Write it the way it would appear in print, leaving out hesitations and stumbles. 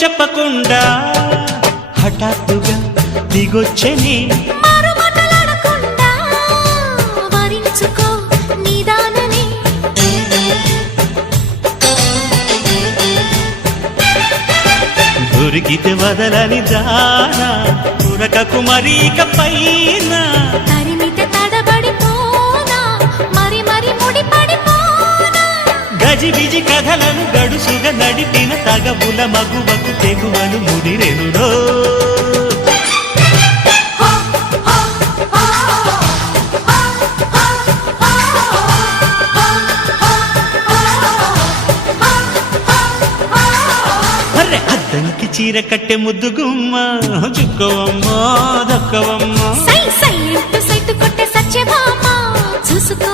చెప్పకుండా హఠాత్తుగా దిగొచ్చని దొరికితే వదలని దానా పురకకు మరీక పైన తరిమితే తడబడిపోనా మరి మరి ముడిపడిపోనా గజిబిజి కథలను గడుసుగా నడిపిన తగవుల మగువకు తెగువను ముడిరెనురో అద్దంకి చీర కట్టె ముద్దు గుమ్మ చుక్కవమ్మా దక్కవమ్మా సై సై అంటూ సైతు కొట్టే సత్యభామ చూసుకో